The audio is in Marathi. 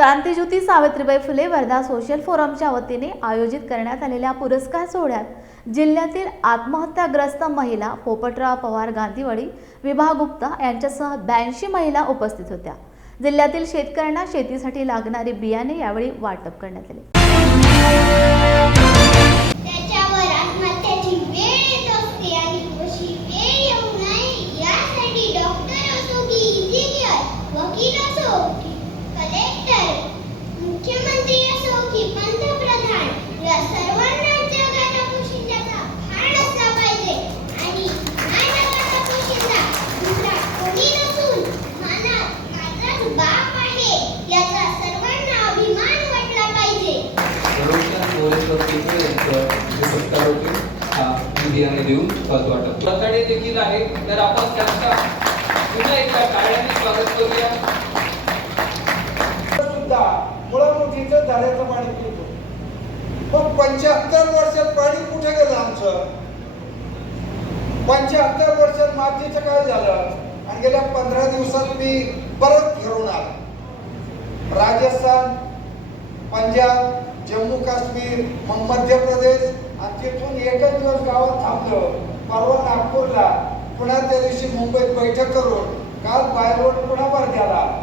क्रांतीज्योती सावित्रीबाई फुले वर्धा सोशल फोरमच्या वतीने आयोजित करण्यात आलेल्या पुरस्कार सोहळ्यात जिल्ह्यातील आत्महत्याग्रस्त महिला पोपटराव पवार गांधीवाडी विभा गुप्ता यांच्यासह ब्याऐंशी महिला उपस्थित होत्या. जिल्ह्यातील शेतकऱ्यांना शेतीसाठी लागणारे बियाणे यावेळी वाटप करण्यात आले. सत्कार होते हा बियाणे देऊन खत वाटप प्रकडे देखील आहे तर आपण त्यांचा पुन्हा एकदा टाळ्याने स्वागत करूया सुद्धा मुळामुठीचं झाडाचं पाणी पितो मग पंच्याहत्तर वर्षात पाणी कुठे गेलं आमचं पंच्याहत्तर वर्षात मातीचं काय झालं आणि गेल्या पंधरा दिवसात मी परत घेऊन आलो राजस्थान पंजाब जम्मू काश्मीर मग मध्य प्रदेश आणि तिथून एकच दिवस गावात थांबलो. परवा नागपूरला. पुन्हा त्या दिवशी मुंबईत बैठक करून काल बाय रोड पुन्हा वर्ध्याला